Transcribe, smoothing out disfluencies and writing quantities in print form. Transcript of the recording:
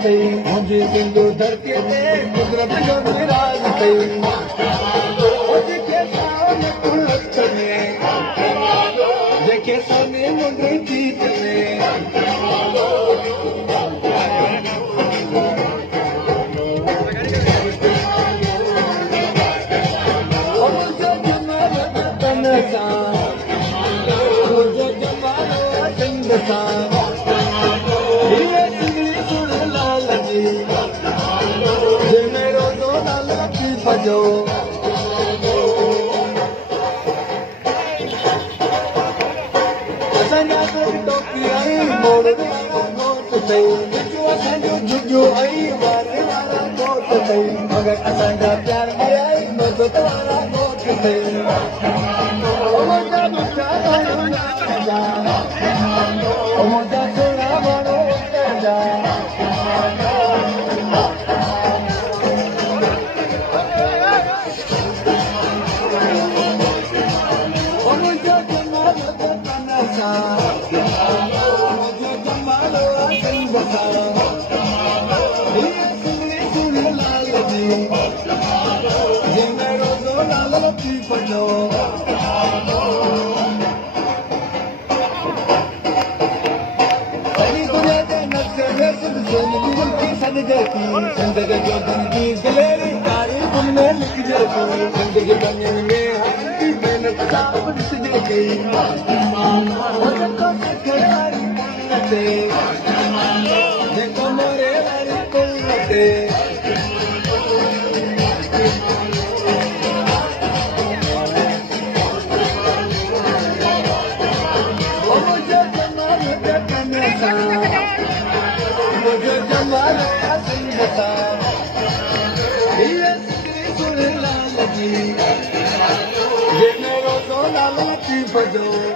मुझे सिंधु धरती पे कुदरत जो विराज थई जेके सामने कुलत में जेके सोने मुंडी जीत में मुझे जमाल तन सा मुझे जमाल सिंध सा जो असांजा टोपी आई मोड़ वारा घोट अथई असांजो झुगियो आई वारे वारा घोट अथई मगर असांजा प्यार आई मदद वारा घोट अथई मुंहिंजा मुंहिंजा थोरा माण्हू जा जो